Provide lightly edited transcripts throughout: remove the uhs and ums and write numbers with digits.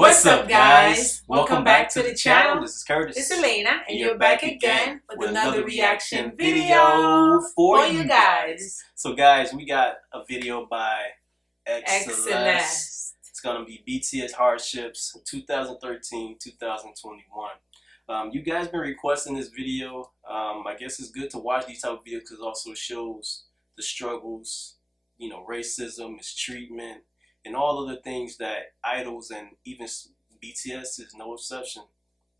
What's up, guys? Welcome back to the channel. This is Curtis. This is Elena, and you're back again with another reaction video for you guys. So, guys, we got a video by Xceleste. It's gonna be BTS HARDSHIPS 2013-2021. You guys been requesting this video. I guess it's good to watch these type of videos because it also shows the struggles, racism, mistreatment, and all of the things that idols and even BTS is no exception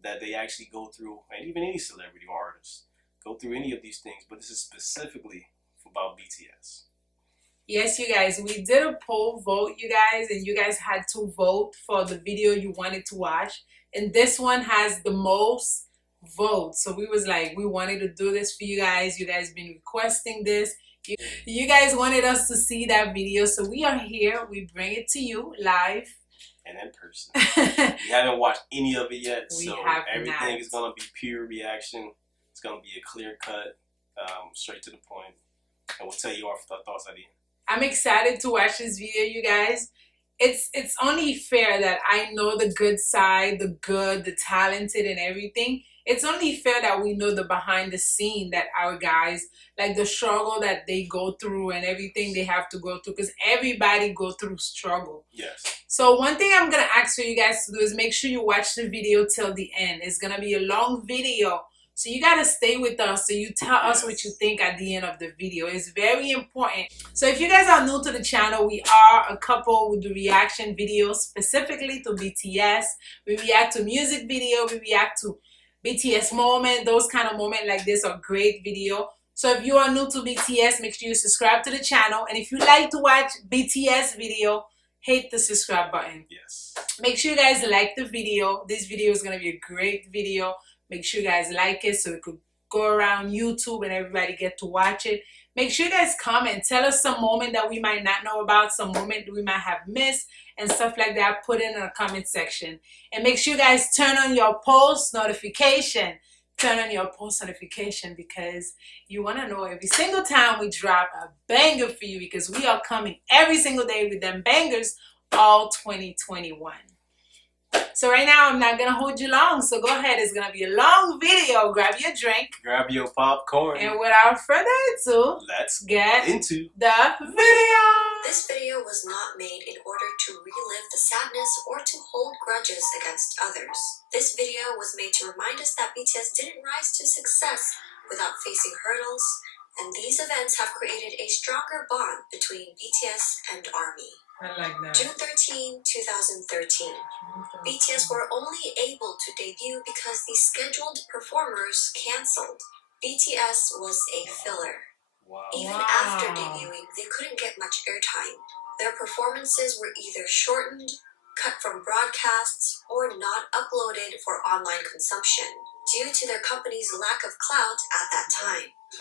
that they actually go through, and even any celebrity or artist go through any of these things. But this is specifically about BTS. Yes, you guys, we did a poll vote, you guys, and you guys had to vote for the video you wanted to watch. And this one has the most votes. So we was like, we wanted to do this for you guys. You guys been requesting this. You guys wanted us to see that video, so we are here. We bring it to you live and in person. We haven't watched any of it yet, so everything is going to be pure reaction. It's going to be a clear cut, straight to the point, and we'll tell you our thoughts at the end. I'm excited to watch this video, you guys. It's only fair that I know the good side, the good, the talented, and everything. It's only fair that we know the behind the scene that our guys, like the struggle that they go through and everything they have to go through, because everybody go through struggle. Yes. So one thing I'm going to ask for you guys to do is make sure you watch the video till the end. It's going to be a long video. So you got to stay with us so you tell us what you think at the end of the video. It's very important. So if you guys are new to the channel, we are a couple who do reaction videos specifically to BTS. We react to music video. We react to BTS moment. Those kind of moments like this are great video. So if you are new to BTS, make sure you subscribe to the channel. And if you like to watch BTS video, hit the subscribe button. Yes. Make sure you guys like the video. This video is going to be a great video. Make sure you guys like it so it could go around YouTube and everybody get to watch it. Make sure you guys comment. Tell us some moment that we might not know about, some moment that we might have missed, and stuff like that. Put it in the comment section. And make sure you guys turn on your post notification. Turn on your post notification because you want to know every single time we drop a banger for you, because we are coming every single day with them bangers all 2021. So right now, I'm not going to hold you long, so go ahead. It's going to be a long video. Grab your drink. Grab your popcorn. And without further ado, let's get into the video. This video was not made in order to relive the sadness or to hold grudges against others. This video was made to remind us that BTS didn't rise to success without facing hurdles, and these events have created a stronger bond between BTS and ARMY. I like that. June 13, 2013. BTS were only able to debut because the scheduled performers cancelled. BTS was a filler. Wow. Even after debuting, they couldn't get much airtime. Their performances were either shortened, cut from broadcasts, or not uploaded for online consumption, due to their company's lack of clout at that time. The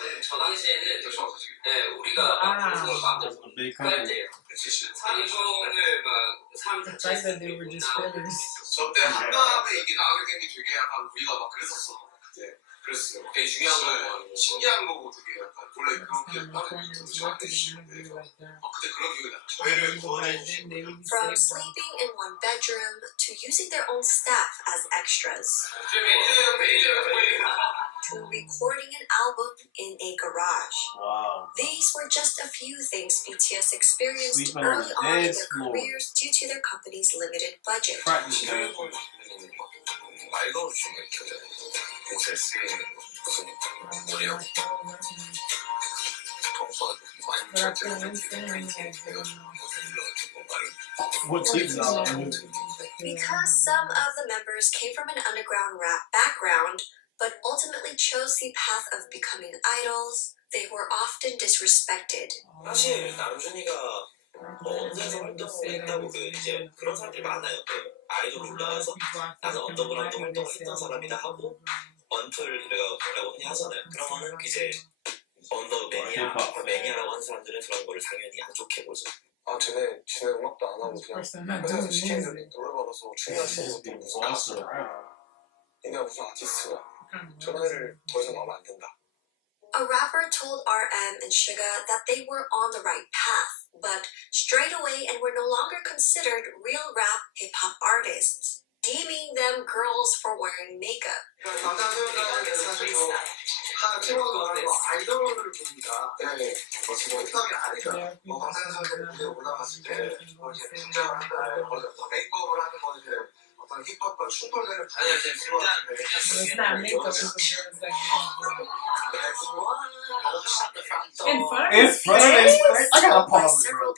fact that they were just fillers. From sleeping in one bedroom to using their own staff as extras, to recording an album in a garage. Wow. These were just a few things BTS experienced early on in their careers due to their company's limited budget. Because some of the members came from an underground rap background, but ultimately chose the path of becoming idols, they were often disrespected. 사실 남준이가 언제서 활동을 했다고 이제 그런 사람들이 많아요. 아이돌 올라와서 나는 언더그라운드 활동을 했던 사람이다 하고 언플이라고 흔히 하잖아요. 그러면은 이제 언더 매니아라고 하는 사람들은 그런 거를 당연히 안 좋게 보죠. 아, 쟤네 음악도 안 하고 그냥 회사에서 시키는 대로 노래 받아서 출연하시는 것들이 무슨 가수야. 얘네가 무슨 아티스트야. 전화를 더 이상 하면 안 된다. A rapper told RM and Suga that they were on the right path, but strayed away and were no longer considered real rap hip-hop artists, deeming them girls for wearing makeup. 남자들은 사실 한 팀원도 아이돌을 봅니다. 네, 지금 힙합이 아니까 방탄소년단 무대에 올라갔을 때 이렇게 등장을 한다. 메이크업을 하는 건 이제 어떤 힙합과 충돌되는 아니야, 진짜 It's not makeup, it's the girls that in front of In his front of face? their face? I gotta pause it, bro.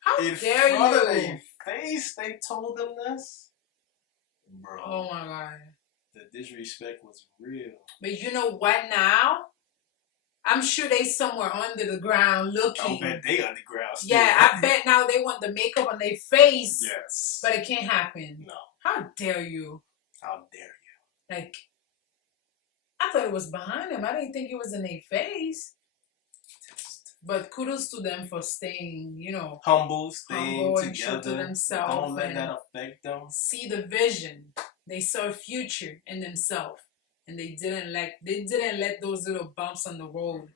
How In dare front of you? their face, they told them this? Bro. Oh my god. The disrespect was real. But you know what now? I'm sure they somewhere under the ground I looking. bet they underground still. Yeah, I bet now they want the makeup on their face. Yes. But it can't happen. No. How dare you? How dare you? Like, I thought it was behind them. I didn't think it was in their face. But kudos to them for staying, you know, Humble, staying humble and true to together. themselves. Don't let and that affect them. see the vision. They saw a future in themselves. And they didn't let those little bumps on the road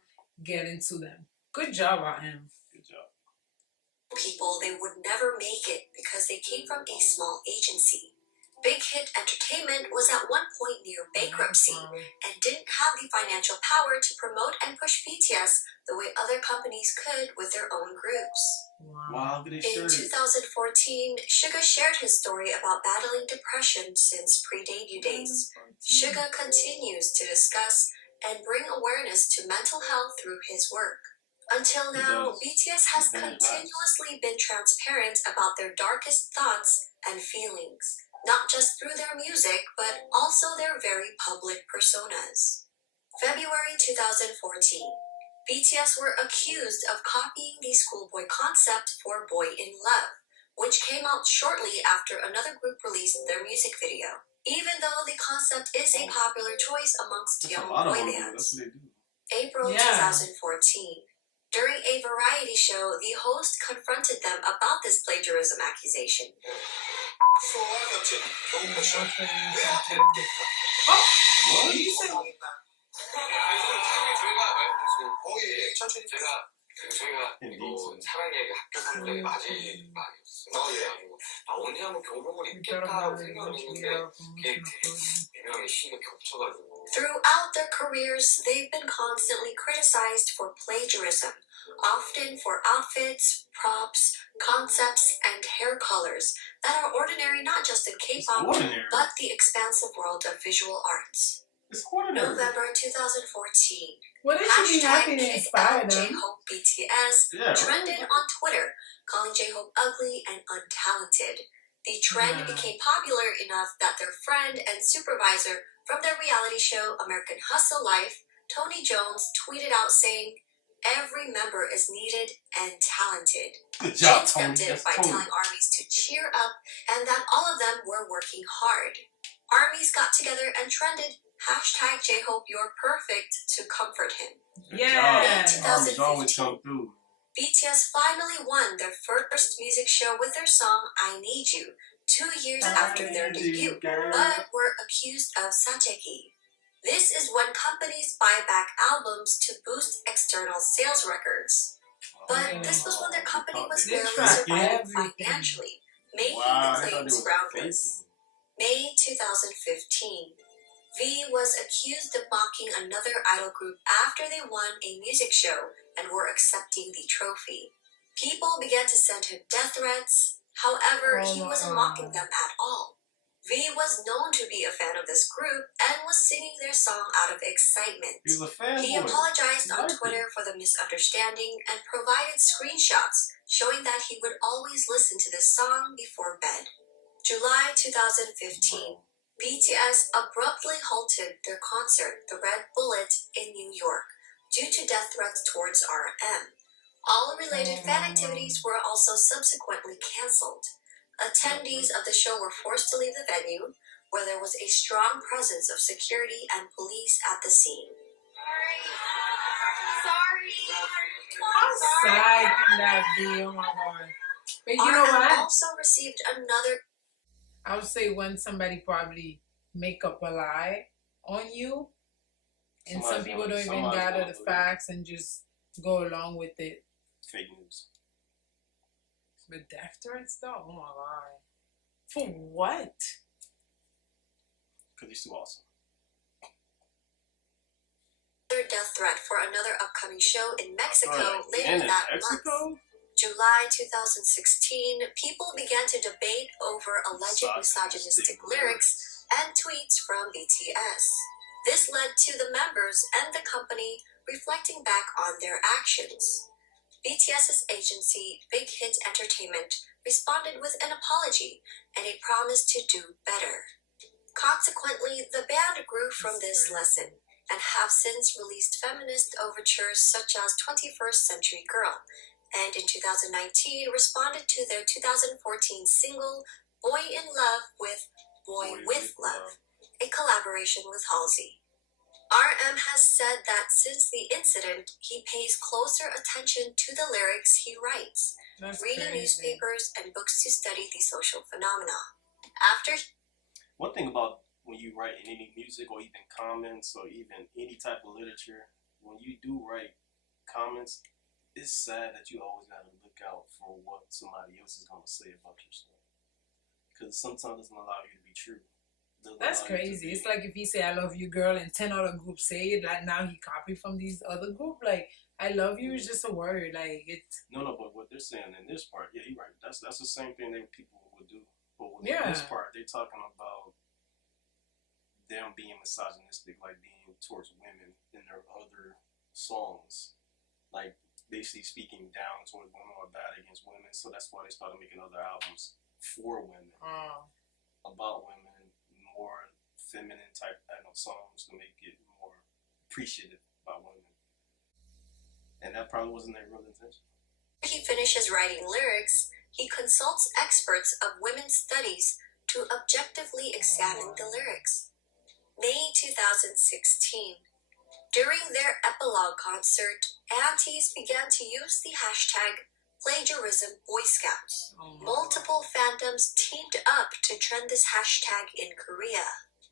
get into them. Good job on him. Good job. People they would never make it because they came from a small agency. Big Hit Entertainment was at one point near bankruptcy and didn't have the financial power to promote and push BTS the way other companies could with their own groups. Wow, look at his In shirt. 2014, Suga shared his story about battling depression since pre-debut days. Suga continues to discuss and bring awareness to mental health through his work. Until now, BTS has continuously been transparent about their darkest thoughts and feelings, not just through their music, but also their very public personas. February 2014. BTS were accused of copying the schoolboy concept for Boy in Love, which came out shortly after another group released their music video. Even though the concept is a popular choice amongst That's a young lot of boy them. bands. That's what they do. April Yeah. 2014. During a variety show, the host confronted them about this plagiarism accusation. What? You said 저희가 이거 사랑의 학교 선생의 마지막이었어요. 언제 한번 교복을 입겠다라고 생각을 했는데 그게 유명하게 시기가 겹쳐가지고. Throughout their careers, they've been constantly criticized for plagiarism, often for outfits, props, concepts, and hair colors that are ordinary not just in K-pop, ordinary. but the expansive world of visual arts. It's ordinary. November 2014. well, they should be happy to inspire them. J-Hope BTS Yeah, trended on Twitter, calling J-Hope ugly and untalented. The trend became popular enough that their friend and supervisor from their reality show American Hustle Life, Tony Jones, tweeted out saying, "Every member is needed and talented." Good job, Jin Tony. stepped in That's by Tony. telling armies to cheer up and that all of them were working hard. Armies got together and trended hashtag J-Hope you're perfect to comfort him. Good Yeah. job. Armies always come through. BTS finally won their first music show with their song I Need You 2 years after their debut, but were accused of sateki. This is when companies buy back albums to boost external sales records. But this was when their company was They barely track surviving everything. financially, making Wow, I the thought they claims were groundless. faking. May 2015. V was accused of mocking another idol group after they won a music show and were accepting the trophy. People began to send him death threats. However, he wasn't mocking them at all. V was known to be a fan of this group and was singing their song out of excitement. He was a fanboy. He apologized on Liked Twitter for the misunderstanding and provided screenshots showing that he would always listen to this song before bed. July 2015. BTS abruptly halted their concert, The Red Bullet, in New York, due to death threats towards RM. All related fan activities were also subsequently cancelled. Attendees of the show were forced to leave the venue, where there was a strong presence of security and police at the scene. How sad can that be? Oh my god. But you know RM what? also received another. I would say when somebody probably make up a lie on you, and some people don't even gather the facts and just go along with it. Fake news. With death threats though? Oh my god. For what? Because he's too awesome. Another death threat for another upcoming show in Mexico later in that Mexico? month. July 2016, people began to debate over alleged misogynistic lyrics and tweets from BTS. This led to the members and the company reflecting back on their actions. BTS's agency, Big Hit Entertainment, responded with an apology and a promise to do better. Consequently, the band grew from this lesson and have since released feminist overtures such as 21st Century Girl, and in 2019 responded to their 2014 single Boy in Love with Boy with Love, a collaboration with Halsey. RM has said that since the incident, he pays closer attention to the lyrics he writes, reading newspapers and books to study the social phenomena. One thing about when you write in any music or even comments or even any type of literature, when you do write comments, it's sad that you always got to look out for what somebody else is going to say about your stuff. Because sometimes it doesn't allow you to be true. That's crazy. It's like if he say I love you girl and 10 other groups say it, like now he copied from these other group. Like I love you is just a word. Like it's No, but what they're saying in this part, yeah, you're right. That's the same thing that people would do. But with this part, they're talking about them being misogynistic, like being towards women in their other songs, like basically speaking down towards women or bad against women. So that's why they started making other albums for women, about women, more feminine type songs to make it more appreciated by women. And that probably wasn't their real intention. After he finishes writing lyrics, he consults experts of women's studies to objectively examine the lyrics. May 2016. During their epilogue concert, aunties began to use the hashtag Plagiarism Boy Scouts. Multiple fandoms teamed up to trend this hashtag in Korea.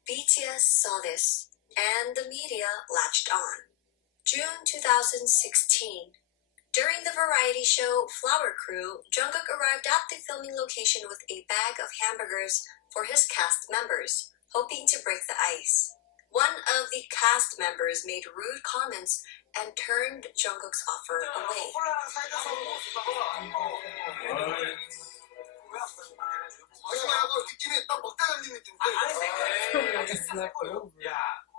BTS saw this, and the media latched on. June 2016. During the variety show Flower Crew, Jungkook arrived at the filming location with a bag of hamburgers for his cast members, hoping to break the ice. One of the cast members made rude comments and turned Jungkook's offer away.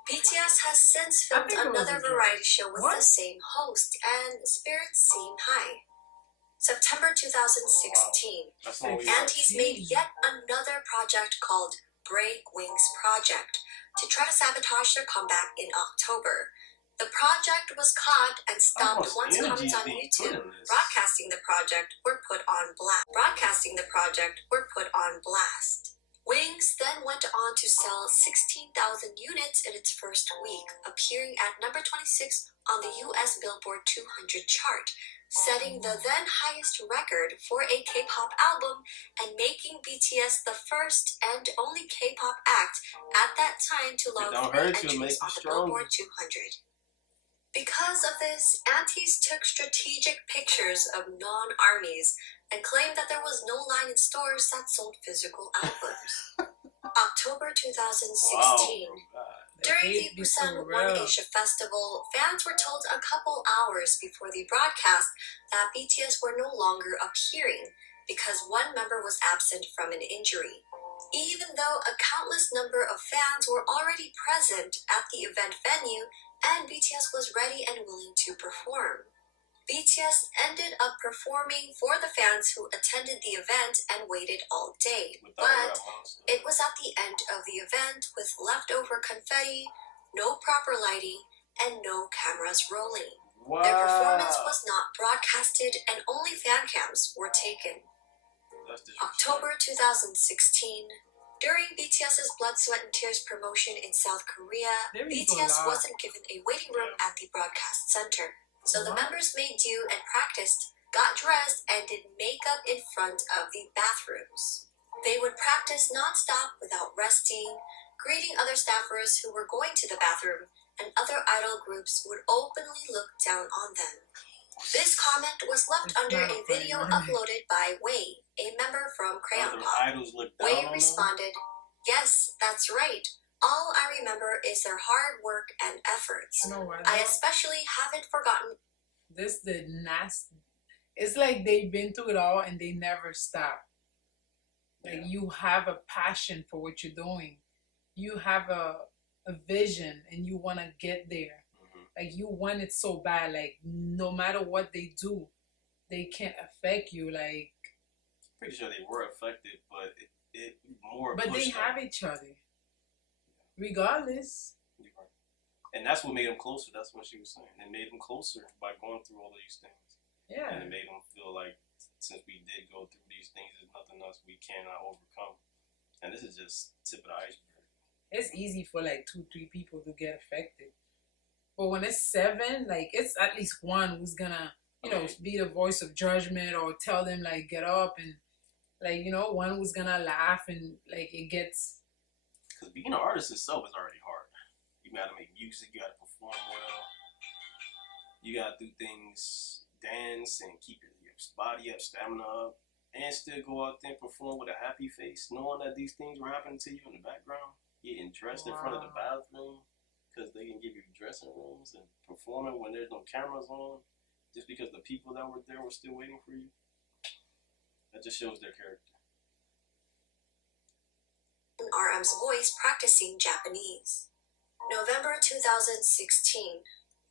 BTS has since filmed another variety show with the same host, and spirits seem high. September 2016, aunties made yet another project called Break Wings Project to try to sabotage their comeback in October. The project was caught and stopped once comments on YouTube broadcasting the project were put on blast. Wings then went on to sell 16,000 units in its first week, appearing at number 26 on the US Billboard 200 chart, setting the then highest record for a K-pop album and making BTS the first and only K-pop act at that time to log 3 entries on the Billboard 200. Because of this, aunties took strategic pictures of non-armies and claimed that there was no line in stores that sold physical albums. October 2016. During the Busan One Asia Festival, fans were told a couple hours before the broadcast that BTS were no longer appearing because one member was absent from an injury. Even though a countless number of fans were already present at the event venue and BTS was ready and willing to perform. BTS ended up performing for the fans who attended the event and waited all day, but it was at the end of the event with leftover confetti, no proper lighting, and no cameras rolling. Their performance was not broadcasted and only fan cams were taken. October 2016. During BTS's Blood, Sweat and Tears promotion in South Korea, BTS wasn't given a waiting room at the broadcast center. So the members made do and practiced, got dressed, and did makeup in front of the bathrooms. They would practice non-stop without resting, greeting other staffers who were going to the bathroom, and other idol groups would openly look down on them. This comment was left under a video uploaded by Wei, a member from Crayon Other Pop. idols look down Wei on them. responded, "Yes, that's right. All I remember is their hard work and efforts. I especially haven't forgotten." This did not. It's like they've been through it all and they never stop. Like you have a passion for what you're doing. You have a vision and you want to get there. Like you want it so bad. Like no matter what they do, they can't affect you. Like pretty sure they were affected, but it more. But they have each other, regardless. And that's what made them closer. That's what she was saying. It made them closer by going through all of these things. Yeah. And it made them feel like since we did go through these things, there's nothing else we cannot overcome. And this is just tip of the iceberg. It's easy for like 2-3 people to get affected. But when it's 7, like it's at least one who's gonna, you know, be the voice of judgment or tell them like get up and like, you know, one who's gonna laugh and like it gets. Because being an artist itself is already hard. You gotta make music, you gotta perform well, you gotta do things, dance and keep your body up, stamina up, and still go out there and perform with a happy face, knowing that these things were happening to you in the background, getting dressed in front of the bathroom because they can give you dressing rooms and performing when there's no cameras on, just because the people that were there were still waiting for you. That just shows their character. RM's voice practicing Japanese. November 2016,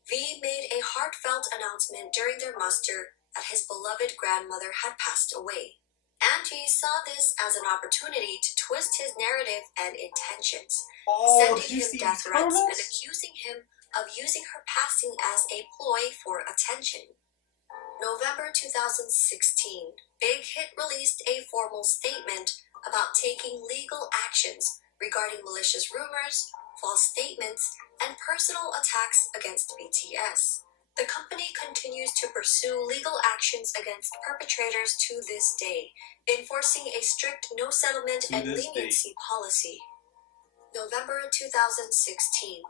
V made a heartfelt announcement during their muster that his beloved grandmother had passed away. And he saw this as an opportunity to twist his narrative and intentions, sending him death threats and accusing him of using her passing as a ploy for attention. November 2016, Big Hit released a formal statement about taking legal actions regarding malicious rumors, false statements, and personal attacks against BTS. The company continues to pursue legal actions against perpetrators to this day, enforcing a strict no settlement and leniency policy. November 2016.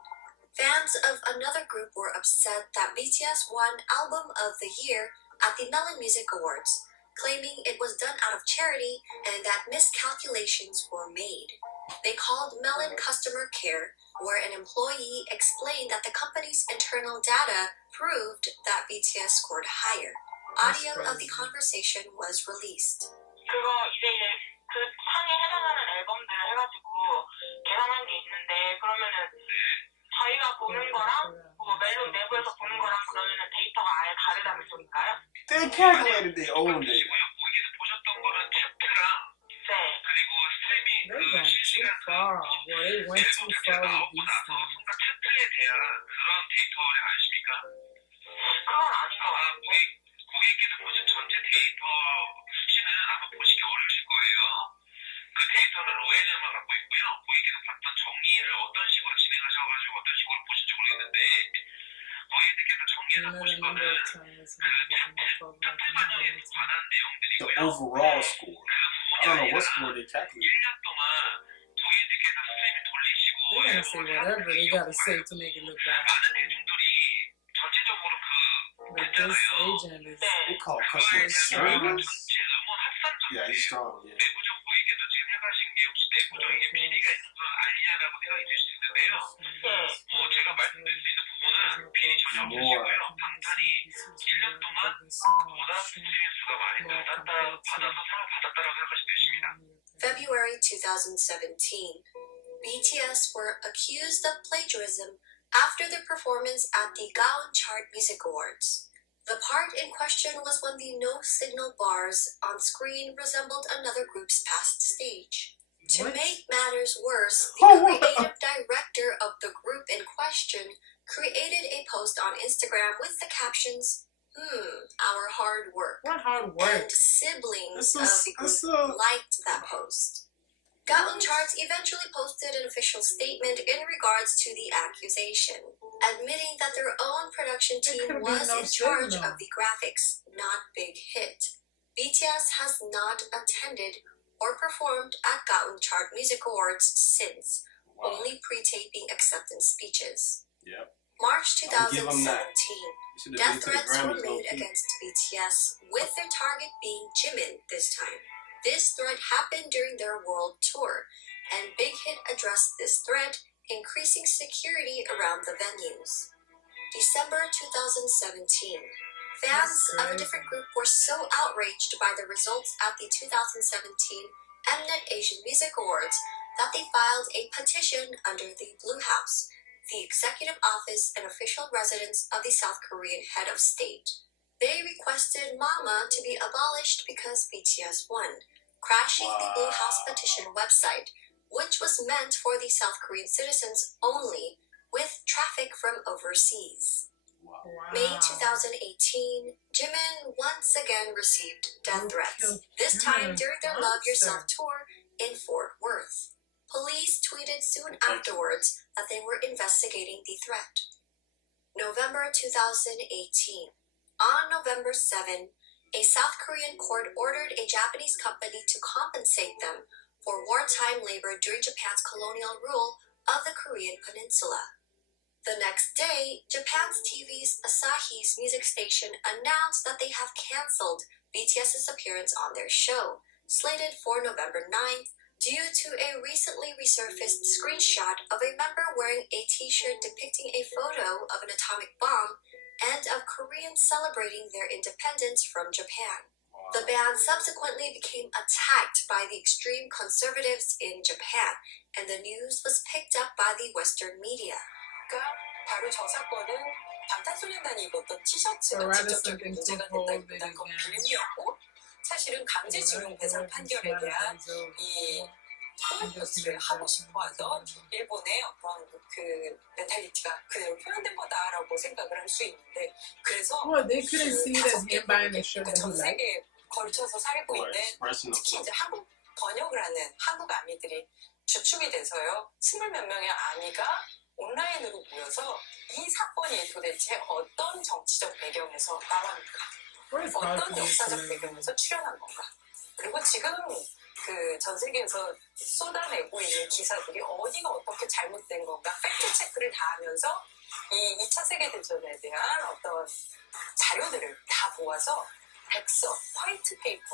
Fans of another group were upset that BTS won Album of the Year at the Melon Music Awards, claiming it was done out of charity and that miscalculations were made. They called Melon Customer Care, where an employee explained that the company's internal data proved that BTS scored higher. Audio of the conversation was released. 그거 이제 그 상에 해당하는 앨범들 해가지고 계산한 게 있는데 그러면은 저희가 보는 거랑 뭐 멜론 내부에서 보는 거랑 그러면은 데이터가 아예 다르다는 소리인가요? They calculated their own data. 거기서 보셨던 거는 차트랑 네. 그리고 스트리밍 그 실시간 제목이 나오고 나서 순간 차트에 대한 그런 데이터를 아십니까? 그건 아닌 것 같아요. 고객께서 보신 전체 데이터 수치는 아마 보시기 어려우실 거예요. 그 데이터는 로에즘을 갖고 있고요. 고객께서 봤던 정리를 어떤 식으로 진행하셔가지고 어떤 식으로 보신지 모르겠는데 고객님께서 정리해서 보신 거는 차트 반영에 관한 내용들이고요. The overall score. I don't know what score they calculated. 1년 동안 고객님께서 스트리밍 돌리시고 They're gonna say whatever they gotta say to make it look bad. 많은 대중들이 전체적으로 But this agent is They call customer service. 음원 합산적 Yeah, he's strong. Yeah. 내부적 고객께서 지금 생각하신 게 혹시 내부적인 PD가 있는 건 아니냐라고 생각이 들 수 있는데요. 뭐 제가 말씀드릴 수 있는 부분은 PD 전혀 없으시고요. 방탄이 1년 동안 보다 스트리밍 수가 많이 받아서 상을 받았다라고 생각하시면 되십니다. February 2017. BTS were accused of plagiarism after their performance at the Gaon Chart Music Awards. The part in question was when the no-signal bars on screen resembled another group's past stage. To make matters worse, the creative director of the group in question created a post on Instagram with the captions, our hard work. what hard work. And siblings of the group liked that post. Gaon Charts eventually posted an official statement in regards to the accusation, admitting that their own production team was in charge of the graphics, not Big Hit. BTS has not attended or performed at Gaon Chart Music Awards since, only pre-taping acceptance speeches. Yep. March I'll give 'em 2017. that. You should have Death been to the threats were Grammys, made low-key. against BTS, with their target being Jimin this time. This threat happened during their world tour, and Big Hit addressed this threat, increasing security around the venues. December 2017. Fans of a different group were so outraged by the results at the 2017 Mnet Asian Music Awards that they filed a petition under the Blue House, the executive office and official residence of the South Korean head of state. They requested MAMA to be abolished because BTS won, crashing the Blue House petition website, which was meant for the South Korean citizens only, with traffic from overseas. Wow. May 2018, Jimin once again received death threats, this time during their Love Yourself tour in Fort Worth. Police tweeted soon afterwards that they were investigating the threat. November 2018. On November 7, a South Korean court ordered a Japanese company to compensate them for wartime labor during Japan's colonial rule of the Korean Peninsula. The next day, Japan's TV's Asahi's music station announced that they have cancelled BTS's appearance on their show, slated for November 9th, due to a recently resurfaced screenshot of a member wearing a t-shirt depicting a photo of an atomic bomb and of Koreans celebrating their independence from Japan. The band subsequently became attacked by the extreme conservatives in Japan, and the news was picked up by the Western media. 바로 저 사건은 방탄소년단이 입었던 티셔츠가 직접적인 문제가 됐다기보단 그건 빌미였고 사실은 강제징용 배상 판결에 대한 이 포스트를 하고 싶어하던 일본의 어떤 그 멘탈리티가 그대로 표현된 거다라고 생각을 할 수 있는데 그래서 they couldn't see it as him buying a shirt that he 전 liked. 세계에 걸쳐서 살고 있는 특히 이제 한국 번역을 하는 한국 아미들이 주축이 돼서요 20몇 명의 아미가 온라인으로 모여서 이 사건이 도대체 어떤 정치적 배경에서 나왔는가 어떤 역사적 배경에서 출현한 건가 그리고 지금 그 전 세계에서 쏟아내고 있는 기사들이 어디가 어떻게 잘못된 건가 팩트 체크를 다 하면서 이 2차 세계대전에 대한 어떤 자료들을 다 모아서 백서, 화이트 페이퍼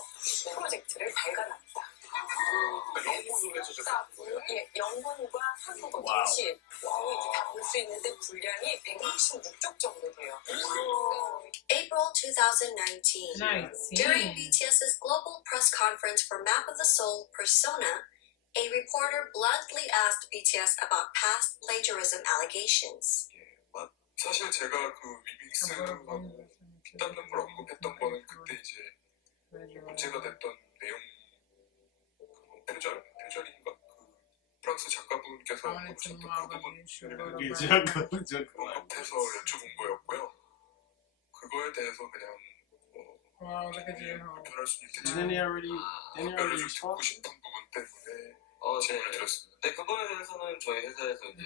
프로젝트를 발간합니다. 영문으로 해서 작성한 예, 영문과 한국어 동시에 이렇게 다 볼 수 있는데 분량이 166쪽 정도 돼요. April 2019. During BTS's global press conference for Map of the Soul Persona, a reporter bluntly asked BTS about past plagiarism allegations. 사실 제가 그 리믹스하고 딴는 걸 언급했던 거는 그때 이제 문제가 됐던 내용 표절인가 그 프랑스 작가분께서 언급하셨던 그 부분 언급해서 여쭤본 거였고요. 그거에 대해서 그냥 불편할 수 있겠지만 답변을 좀 듣고 싶은 부분 때문에 질문을 드렸습니다. 네, 그거에 대해서는 저희 회사에서 이제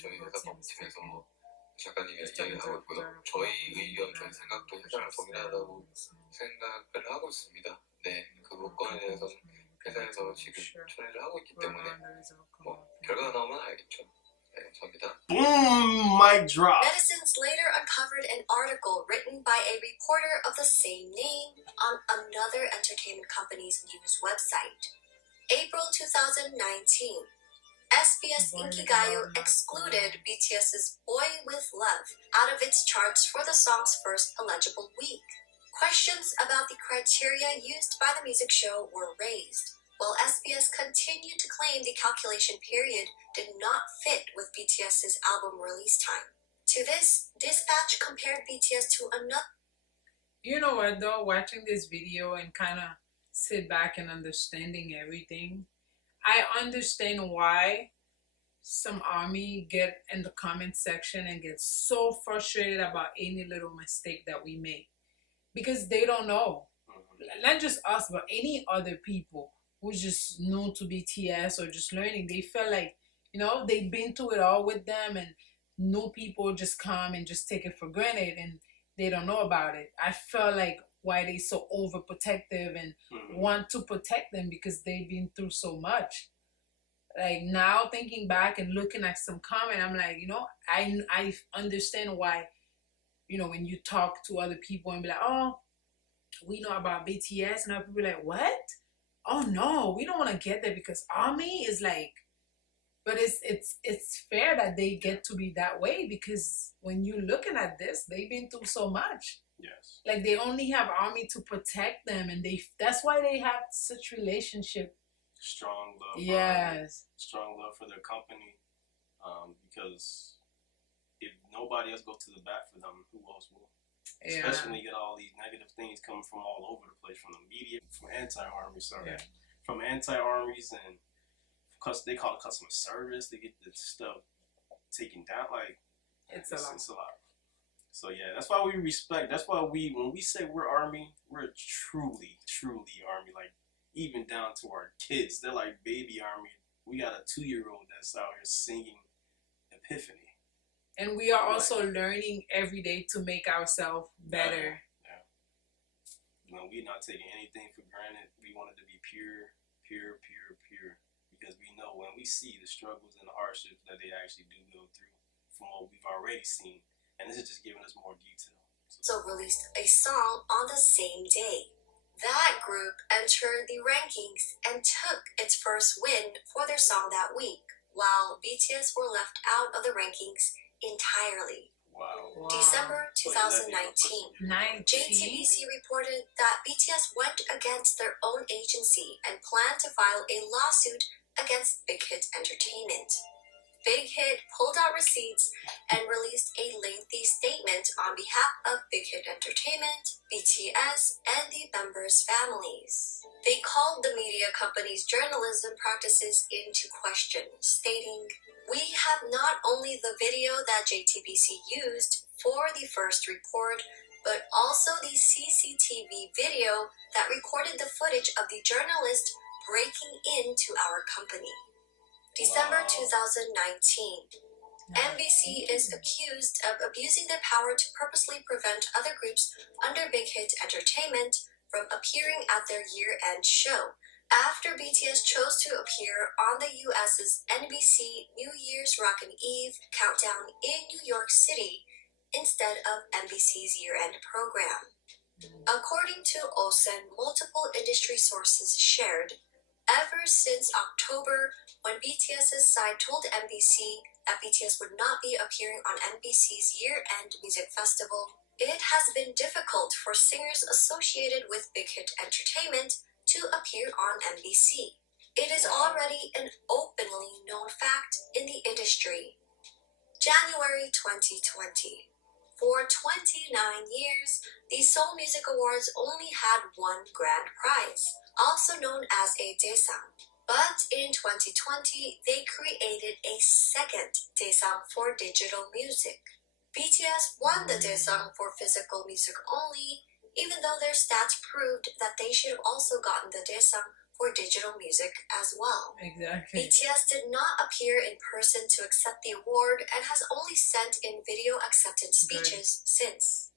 저희 회사 법팀에서 작가님이 이야기하고 있고요. 저희 의견, 저희 생각도 회사랑 동일하다고 생각을 하고 있습니다. 네, 그 건에 대해서는 회사에서 지금 처리를 하고 있기 때문에 뭐 결과가 나오면 알겠죠. 네, 감사합니다. Boom! Mic drop. Netizens later uncovered an article written by a reporter of the same name on another entertainment company's news website. April 2019. SBS Inkigayo excluded BTS's Boy With Love out of its charts for the song's first eligible week. Questions about the criteria used by the music show were raised, while SBS continued to claim the calculation period did not fit with BTS's album release time. To this, Dispatch compared BTS to another. You know what though, watching this video and kind of sit back and understanding everything, I understand why some army get in the comment section and get so frustrated about any little mistake that we make. Because they don't know. Not just us, but any other people who's just new to BTS or just learning. They feel like, you know, they've been through it all with them and new people just come and just take it for granted and they don't know about it. I feel like why they so overprotective and want to protect them because they've been through so much. Like now thinking back and looking at some comment, I'm like, you know, I understand why, you know, when you talk to other people and be like, oh, we know about BTS, and other people be like, what? Oh no, we don't want to get there because Army is like, but it's fair that they get to be that way because when you're looking at this, they've been through so much. Yes. Like they only have Army to protect them, and that's why they have such relationship. Strong love. Yes. Strong love for their company, because if nobody else go to the bat for them, who else will? Yeah. Especially when you get all these negative things coming from all over the place, from the media, from anti-armies, from anti-armies, and because they call it customer service, they get this stuff taken down. Like it's a lot. So yeah, that's why we respect. That's why when we say we're Army, we're truly Army. Like even down to our kids, they're like baby Army. We got a 2-year-old that's out here singing Epiphany. And we are also learning every day to make ourselves better. Yeah. You know, we're not taking anything for granted. We want it to be pure. Because we know when we see the struggles and the hardships that they actually do go through from what we've already seen. And this is just giving us more detail. So released a song on the same day. That group entered the rankings and took its first win for their song that week, while BTS were left out of the rankings entirely. Wow. December 2019, JTBC reported that BTS went against their own agency and planned to file a lawsuit against Big Hit Entertainment. Big Hit pulled out receipts and released a lengthy statement on behalf of Big Hit Entertainment, BTS, and the members' families. They called the media company's journalism practices into question, stating, "We have not only the video that JTBC used for the first report, but also the CCTV video that recorded the footage of the journalist breaking into our company." December 2019, MBC is accused of abusing their power to purposely prevent other groups under Big Hit Entertainment from appearing at their year-end show, after BTS chose to appear on the US's NBC New Year's Rockin' Eve countdown in New York City instead of NBC's year-end program. According to Olsen, multiple industry sources shared, ever since October, when BTS's side told NBC that BTS would not be appearing on NBC's year-end music festival, it has been difficult for singers associated with Big Hit Entertainment to appear on NBC. It is already an openly known fact in the industry. January 2020. For 29 years, the Seoul Music Awards only had one grand prize, also known as a Daesang. But in 2020, they created a second Daesang for digital music. BTS won the Daesang for physical music only, even though their stats proved that they should have also gotten the Daesang for digital music as well. Exactly. BTS did not appear in person to accept the award and has only sent in video acceptance speeches since.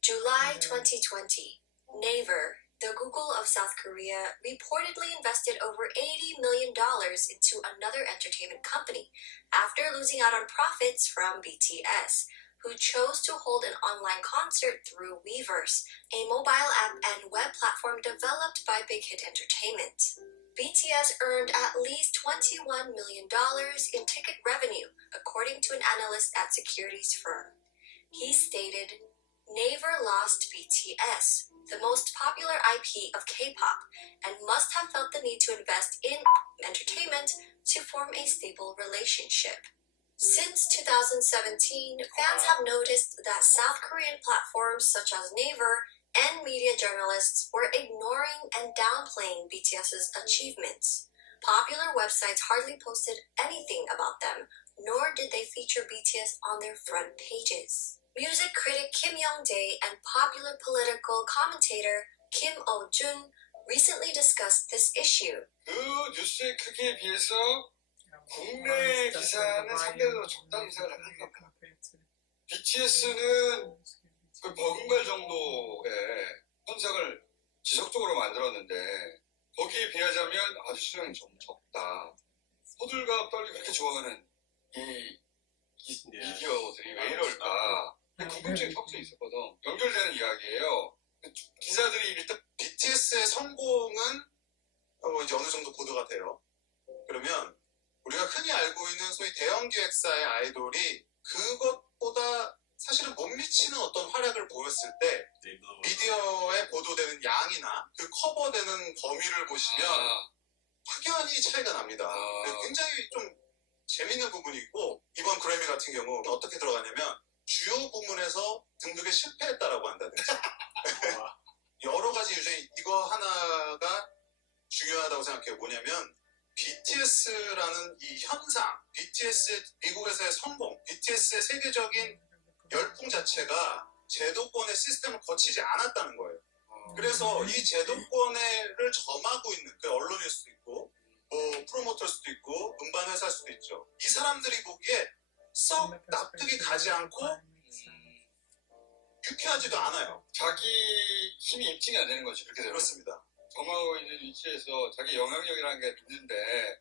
July 2020, Naver, the Google of South Korea, reportedly invested over $80 million into another entertainment company after losing out on profits from BTS, who chose to hold an online concert through Weverse, a mobile app and web platform developed by Big Hit Entertainment. BTS earned at least $21 million in ticket revenue, according to an analyst at securities firm. He stated, "Naver lost BTS, the most popular IP of K-pop, and must have felt the need to invest in entertainment to form a stable relationship." Since 2017, fans have noticed that South Korean platforms such as Naver and media journalists were ignoring and downplaying BTS's achievements. Popular websites hardly posted anything about them, nor did they feature BTS on their front pages. Music critic Kim Young-dae and popular political commentator Kim Oh-jun recently discussed this issue. 그 뉴스의 크기에 비해서 국내 기사는 상대적으로 적당히 기사를 한 겁니다. BTS는 그 버금갈 정도의 현상을 지속적으로 만들었는데 거기에 비하자면 아주 수량이 좀 적다. 호들갑 떨리고 그렇게 좋아하는 이 미디어들이 왜 이럴까? 궁금증이 턱수에 있었거든. 연결되는 이야기예요. 기자들이 일단 BTS의 성공은 이제 어느 정도 보도가 돼요. 그러면 우리가 흔히 알고 있는 소위 대형 기획사의 아이돌이 그것보다 사실은 못 미치는 어떤 활약을 보였을 때 미디어에 보도되는 양이나 그 커버되는 범위를 보시면 확연히 차이가 납니다. 굉장히 좀 재밌는 부분이 있고 이번 그래미 같은 경우 어떻게 들어가냐면 주요 부문에서 등극에 실패했다라고 한다든지 여러 가지 이제 이거 하나가 중요하다고 생각해요. 뭐냐면 BTS라는 이 현상, BTS의 미국에서의 성공, BTS의 세계적인 열풍 자체가 제도권의 시스템을 거치지 않았다는 거예요. 그래서 이 제도권을 점하고 있는 그 언론일 수도 있고 뭐 프로모터일 수도 있고 음반 회사일 수도 있죠. 이 사람들이 보기에 썩 납득이 가지 않고 유쾌하지도 않아요. 자기 힘이 입증이 안 되는 거지. 그렇게 되면. 그렇습니다. 정하고 있는 위치에서 자기 영향력이라는 게 있는데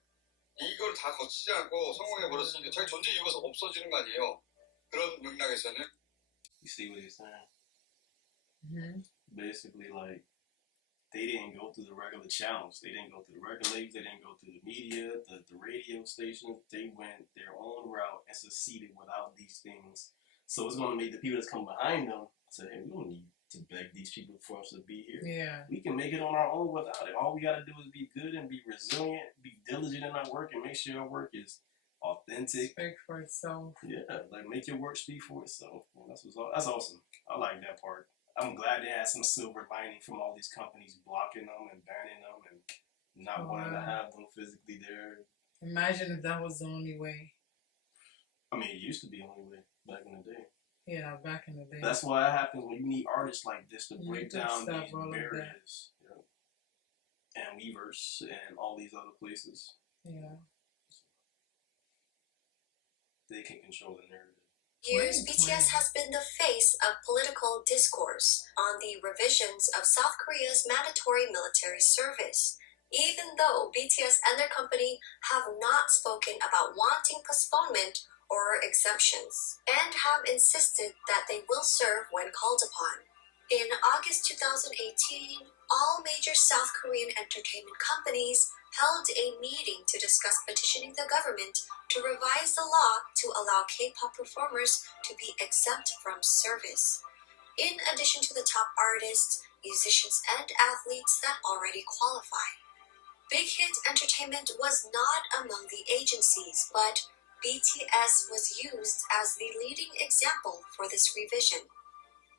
이걸 다 거치지 않고 성공해버렸으니까 자기 존재 이유가 없어지는 거 아니에요. 그런 맥락에서는. You see what he's saying? Basically, like, they didn't go through the regular channels. They didn't go through the record labels. They didn't go through the media, the radio stations. They went their own route and succeeded without these things. So it's going to make the people that's come behind them say, hey, we don't need to beg these people for us to be here. Yeah. We can make it on our own without it. All we got to do is be good and be resilient, be diligent in our work, and make sure our work is authentic. Speak for itself. Yeah, like make your work speak for itself. Man, that's awesome. I like that part. I'm glad they had some silver lining from all these companies blocking them and banning them and not wanting to have them physically there. Imagine if that was the only way. I mean, it used to be the only way back in the day. Yeah, back in the day. That's why it happens when you need artists like this to break down these barriers. Yeah. And Weverse and all these other places. Yeah. They can control the narrative. Years, BTS has been the face of political discourse on the revisions of South Korea's mandatory military service, even though BTS and their company have not spoken about wanting postponement or exemptions, and have insisted that they will serve when called upon. In August 2018, all major South Korean entertainment companies held a meeting to discuss petitioning the government to revise the law to allow K-pop performers to be exempt from service, in addition to the top artists, musicians, and athletes that already qualify. Big Hit Entertainment was not among the agencies, but BTS was used as the leading example for this revision.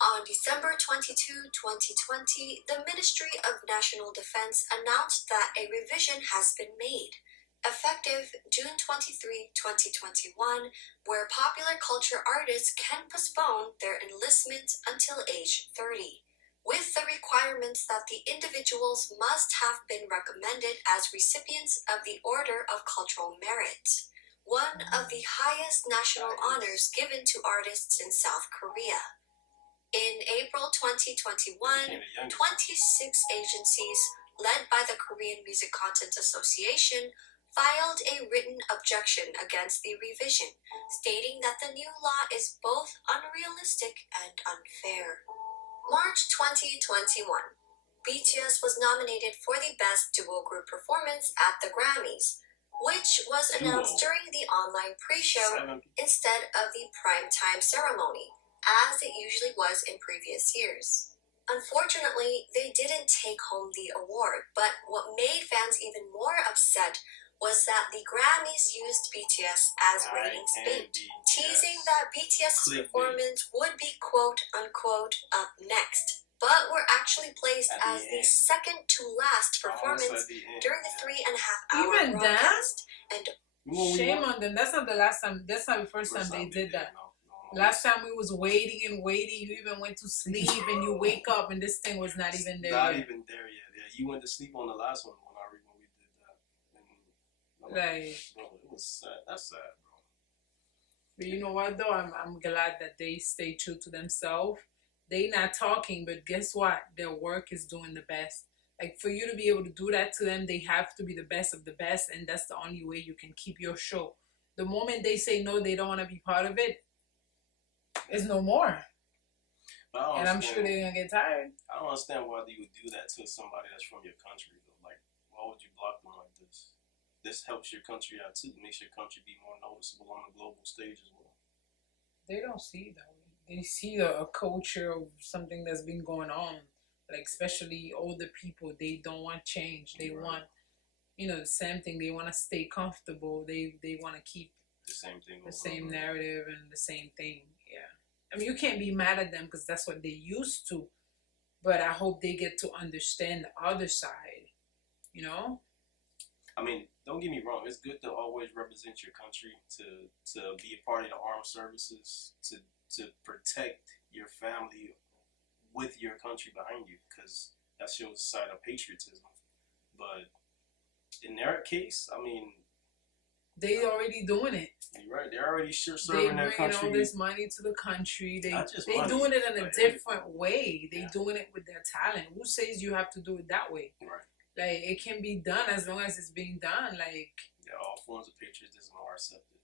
On December 22, 2020, the Ministry of National Defense announced that a revision has been made, effective June 23, 2021, where popular culture artists can postpone their enlistment until age 30, with the requirements that the individuals must have been recommended as recipients of the Order of Cultural Merit, one of the highest national honors given to artists in South Korea. In April 2021, 26 agencies, led by the Korean Music Content Association, filed a written objection against the revision, stating that the new law is both unrealistic and unfair. March 2021, BTS was nominated for the Best Duo Group Performance at the Grammys, which was announced during the online pre-show instead of the primetime ceremony, as it usually was in previous years. Unfortunately, they didn't take home the award, but what made fans even more upset was that the Grammys used BTS as ratings bait, teasing that BTS's performance would be quote-unquote up next, but were actually placed as the second to last performance during the 3.5-hour broadcast. And shame on them. That's not the last time. That's not the first time they did that. Last time we was waiting and waiting. You even went to sleep and you wake up and this thing was not even there not yet. even there yet. Yeah, you went to sleep on the last one when we did that. And, Like, bro, it was sad. That's sad, bro. but you know what though? I'm glad that they stay true to themselves. They not talking, but guess what? Their work is doing the best. Like, for you to be able to do that to them, they have to be the best of the best, and that's the only way you can keep your show. The moment they say no, they don't want to be part of it, it's no more. And I'm sure they're gonna get tired. I don't understand why you would do that to somebody that's from your country, though. Like, why would you block them like this? This helps your country out too. Makes your country be more noticeable on the global stage as well. They don't see it that way. They see a culture of something that's been going on. Like, especially older people, they don't want change. They want, the same thing. They want to stay comfortable. They want to keep the same thing, the same narrative and the same thing. Yeah. I mean, you can't be mad at them because that's what they used to. But I hope they get to understand the other side, I mean, don't get me wrong. It's good to always represent your country, to be a part of the armed services, to protect your family with your country behind you, because that shows a side of patriotism. But in their case, I mean, they already doing it. You're right. They're already serving their country. They bringing all this money to the country. They money, doing it in a different way. They doing it with their talent. Who says you have to do it that way? Right. Like, it can be done as long as it's being done. Like, all forms of patriotism are accepted.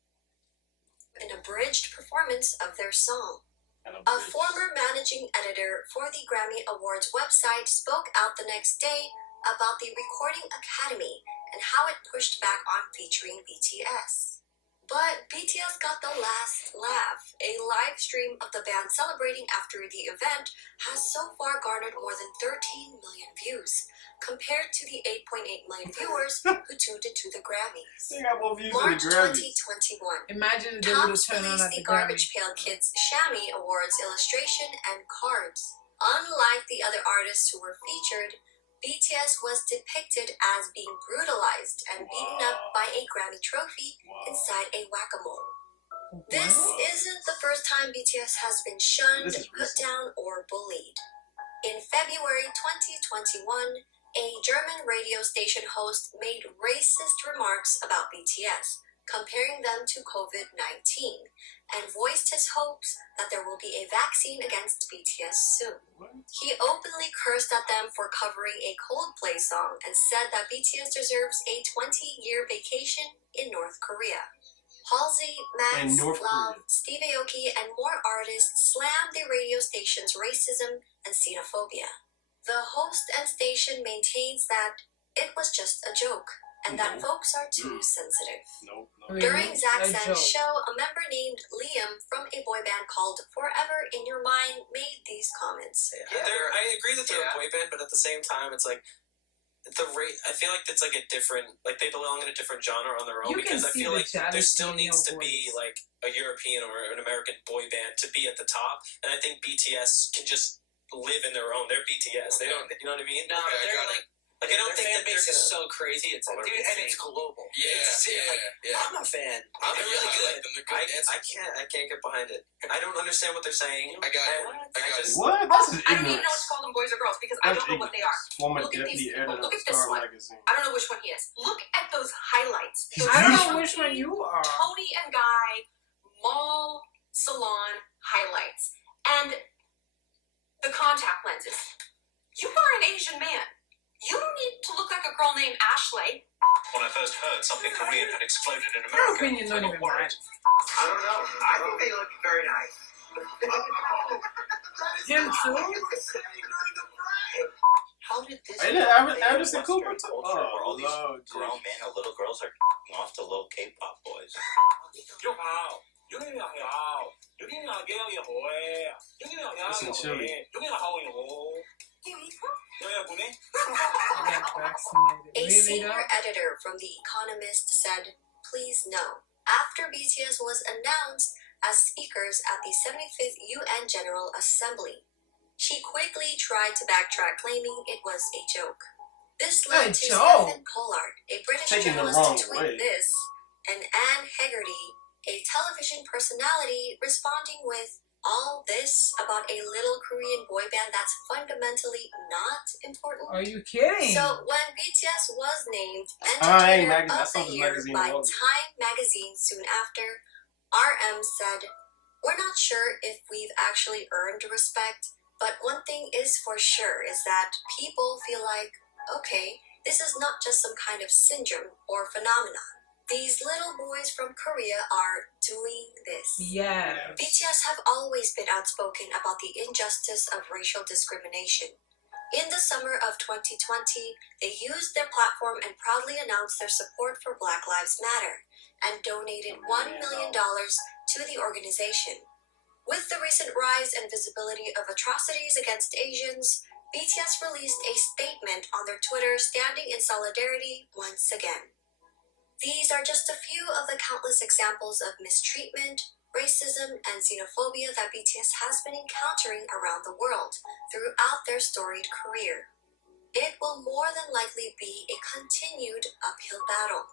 An abridged performance of their song. A former managing editor for the Grammy Awards website spoke out the next day about the Recording Academy and how it pushed back on featuring BTS. But BTS got the last laugh. A live stream of the band celebrating after the event has so far garnered more than 13 million views, compared to the 8.8 million viewers who tuned into the Grammys. They got more views March than the Grammys. 2021. Imagine if they would have turned on at the the Garbage Grammy. Pail Kids Shammy Awards illustration and cards. Unlike the other artists who were featured, BTS was depicted as being brutalized and beaten up by a Grammy trophy inside a whack-a-mole. This isn't the first time BTS has been shunned, put down, or bullied. In February 2021, a German radio station host made racist remarks about BTS, comparing them to COVID-19, and voiced his hopes that there will be a vaccine against BTS soon. He openly cursed at them for covering a Coldplay song and said that BTS deserves a 20-year vacation in North Korea. Halsey, Max, Love, Steve Aoki, and more artists slammed the radio station's racism and xenophobia. The host and station maintains that it was just a joke, and that folks are too sensitive. During Xceleste's show, a member named Liam from a boy band called Forever in Your Mind made these comments. I agree that they're a boy band, but at the same time, it's like I feel like it's like a different, like they belong in a different genre on their own, because I feel like there still needs to be like a European or an American boy band to be at the top, and I think BTS can just live in their own. They're BTS. They don't, you know what I mean? No, they're like I don't think fan that base is so crazy. It's dude, and it's global. Yeah. I'm a fan. I'm really good. Like them. They're good. I can't get behind it. I don't understand what they're saying. I got it. What? This is I don't even ignorance. know what to call them, boys or girls, because I don't know what they are. Former Look at deputy these people. editor Look of at this Star one. Magazine. I don't know which one he is. Look at those highlights. I don't know which one you are. Tony and Guy mall salon highlights. And the contact lenses. You are an Asian man. You don't need to look like a girl named Ashley. When I first heard something Korean had exploded in Your America, opinion don't even matter. I don't know. I think they look very nice. Him too? How did this? Anderson Cooper too? Where all these Lord, grown men or little girls are off to little K-pop boys. Listen, Chili. A senior editor from The Economist said, "Please no," after BTS was announced as speakers at the 75th UN General Assembly. She quickly tried to backtrack, claiming it was a joke. This led to Stephen Collard, a British journalist, to tweet this, and Anne Hegarty, a television personality, responding with, "All this about a little Korean boy band that's fundamentally not important?" Are you kidding? So when BTS was named Time Entertainer magazine. I of saw the this Year magazine by in August. Time magazine soon after, RM said, "We're not sure if we've actually earned respect, but one thing is for sure is that people feel like Okay, this is not just some kind of syndrome or phenomenon. These little boys from Korea are doing this. Yes. BTS have always been outspoken about the injustice of racial discrimination. In the summer of 2020, they used their platform and proudly announced their support for Black Lives Matter and donated $1 million to the organization. With the recent rise and visibility of atrocities against Asians, BTS released a statement on their Twitter standing in solidarity once again. These are just a few of the countless examples of mistreatment, racism, and xenophobia that BTS has been encountering around the world throughout their storied career. It will more than likely be a continued uphill battle.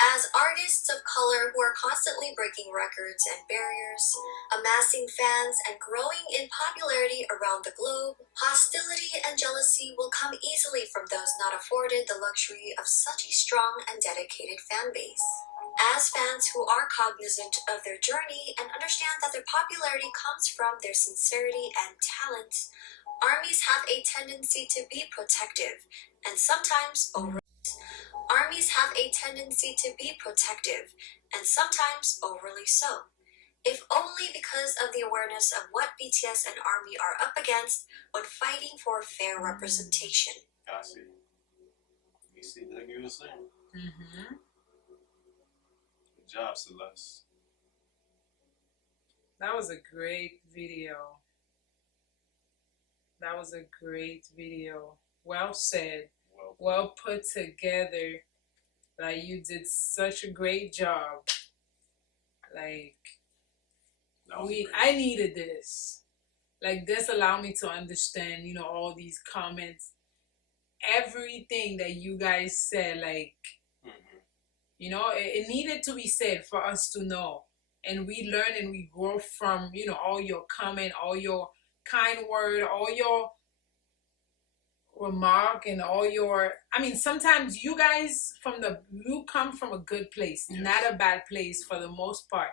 As artists of color who are constantly breaking records and barriers, amassing fans, and growing in popularity around the globe, hostility and jealousy will come easily from those not afforded the luxury of such a strong and dedicated fan base. As fans who are cognizant of their journey and understand that their popularity comes from their sincerity and talent, armies have a tendency to be protective and sometimes overly so. If only because of the awareness of what BTS and ARMY are up against when fighting for fair representation. I see. You see, like you were saying. Good job, Celeste. That was a great video. That was a great video. Well said. Well put together. Like, you did such a great job. Like, I needed this. Like, this allowed me to understand, you know, all these comments, everything that you guys said. Like, you know, it needed to be said for us to know. And we learn and we grow from, you know, all your comment, all your kind word, all your remark, and all your, I mean, sometimes you guys you come from a good place, not a bad place for the most part.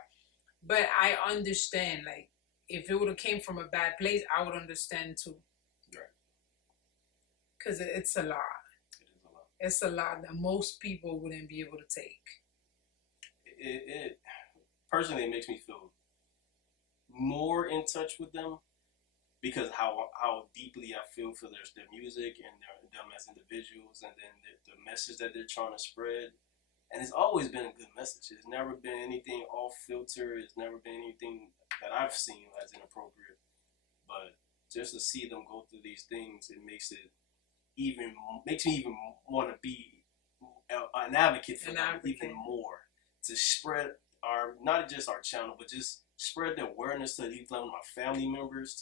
But I understand, like, if it would have came from a bad place, I would understand too. Right. Because it's a lot. It is a lot. It's a lot that most people wouldn't be able to take. It personally, it makes me feel more in touch with them because how deeply I feel for their music and them as individuals, and then the message that they're trying to spread. And it's always been a good message. It's never been anything off filter. It's never been anything that I've seen as inappropriate. But just to see them go through these things, it makes me even want to be an advocate for them even more, to spread not just our channel, but just spread the awareness to these my family members,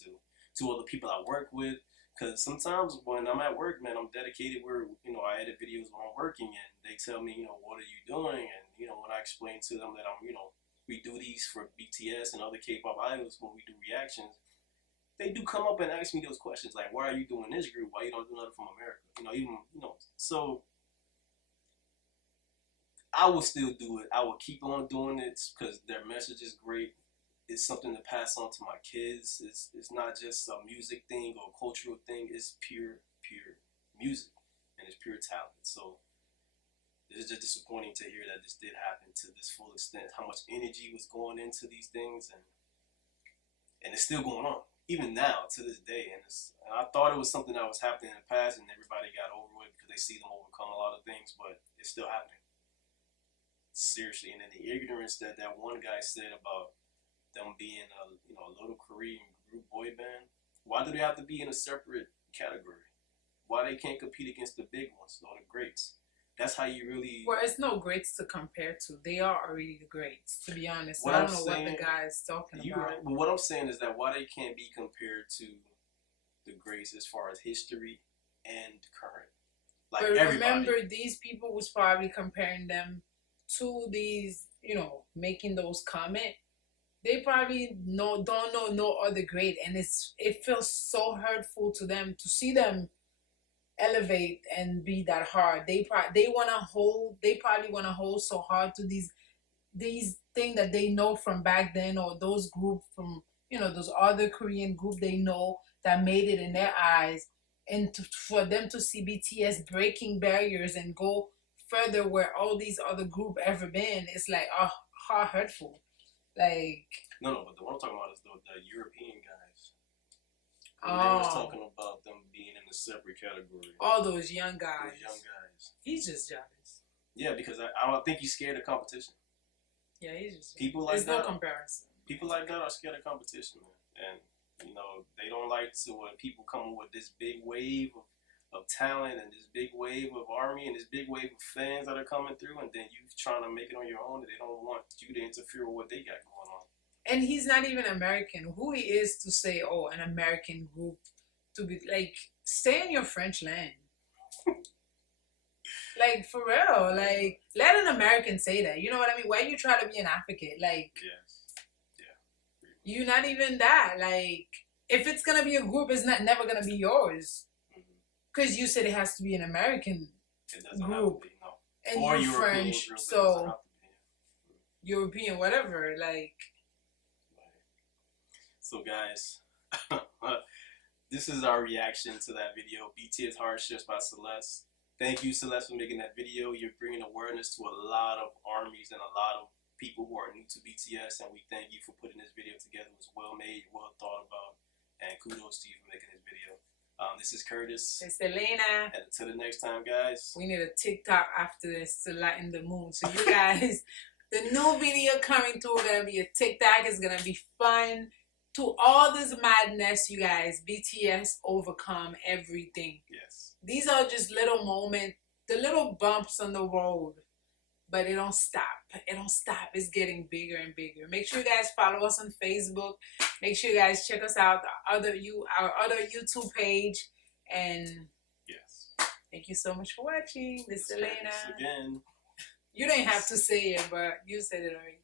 to other people I work with. Because sometimes when I'm at work, man, I'm dedicated where, you know, I edit videos when I'm working, and they tell me, you know, what are you doing? And, you know, when I explain to them that we do these for BTS and other K-pop idols when we do reactions, they do come up and ask me those questions, like, why are you doing this group? Why you don't do nothing from America? So I will still do it. I will keep on doing it because their message is great. It's something to pass on to my kids. It's not just a music thing or a cultural thing. It's pure music, and it's pure talent. So it's just disappointing to hear that this did happen to this full extent. How much energy was going into these things, and it's still going on even now to this day. And I thought it was something that was happening in the past, and everybody got over it because they see them overcome a lot of things, but it's still happening. Seriously, and then the ignorance that one guy said about them being a little Korean group boy band. Why do they have to be in a separate category? Why they can't compete against the big ones or the greats? That's how you really. Well, it's no greats to compare to. They are already the greats, to be honest. I don't know what the guy is talking about. Right. But what I'm saying is that why they can't be compared to the greats as far as history and current. Like, but everybody. Remember, these people was probably comparing them to these, you know, making those comments. They probably don't know no other great, and it feels so hurtful to them to see them elevate and be that hard. They probably want to hold so hard to these things that they know from back then, or those group from, you know, those other Korean group they know that made it in their eyes, and for them to see BTS breaking barriers and go further where all these other group ever been, it's like, oh, how hurtful. Like, no, but the one I'm talking about is the European guys. They was talking about them being in a separate category. All those young guys. Those young guys. He's just jealous. Yeah, because I don't think he's scared of competition. Yeah, he's just people like there's that. No comparison. People like that are scared of competition, man. And they don't like to when people come with this big wave of talent and this big wave of army and this big wave of fans that are coming through, and then you trying to make it on your own, and they don't want you to interfere with what they got going on. And he's not even American. Who he is to say, oh, an American group to be like, stay in your French land. Like, for real, like, let an American say that. You know what I mean? Why you try to be an advocate? Like, yes. Yeah. You're not even that. Like, if it's going to be a group, it's never going to be yours. Because you said it has to be an American group. Be, no. And or you're French, so European, whatever. Like. So, guys, this is our reaction to that video, BTS HARDSHIPS by Xceleste. Thank you, Xceleste, for making that video. You're bringing awareness to a lot of armies and a lot of people who are new to BTS, and we thank you for putting this video together. It was well made, well thought about, and kudos to you for making this video. This is Curtis. It's Elena. And until the next time, guys. We need a TikTok after this to lighten the mood. So you guys, the new video coming through going to be a TikTok. It's going to be fun. To all this madness, you guys, BTS overcome everything. Yes. These are just little moments, the little bumps on the road, but it don't stop. It don't stop. It's getting bigger and bigger. Make sure you guys follow us on Facebook. Make sure you guys check us out, our other YouTube page. And yes, thank you so much for watching. This is Elena. Again. You didn't have to say it, but you said it already.